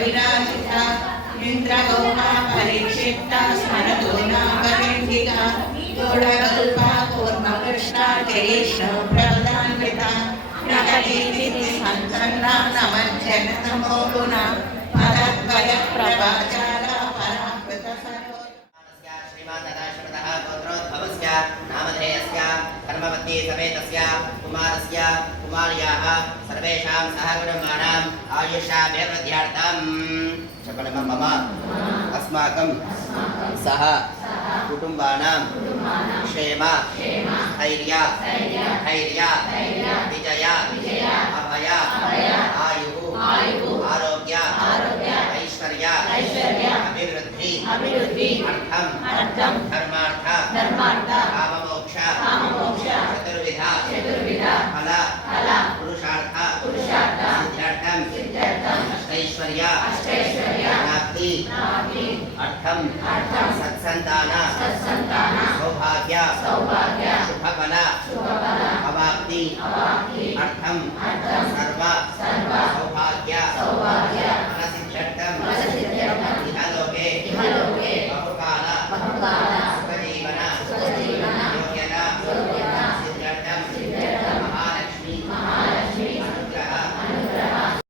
विराजिता इन्द्रगौमा परिक्षिप्ता स्मरतो नागलिङ्गिका गौडकल्पा कूर्मकृष्णा जयेष्णप्रदान्विता नगरीति सन्सन्ना नमज्जन नमो गुणा पदद्वयप्रभाचारा पराकृतसर्वो नामधेयस्य कर्मवती समेतस्य कुमारस्य कुमार्याः सर्वेषां सहकुटुम्बानाम् आयुष्याभिवृद्ध्यर्थं मम अस्माकं सह कुटुम्बानां क्षेम स्थैर्य विजय अभय आयुः आरोग्य ऐश्वर्य अभिवृद्धि अर्थं धर्मार्थ काममोक्ष चतुर्विधा फल पुरुषार्थ सिद्ध्यर्थं अष्टैश्वर्य प्राप्ति अर्थं सत्संतान सौभाग्य शुभफल अवाप्ति अर्थं सर्व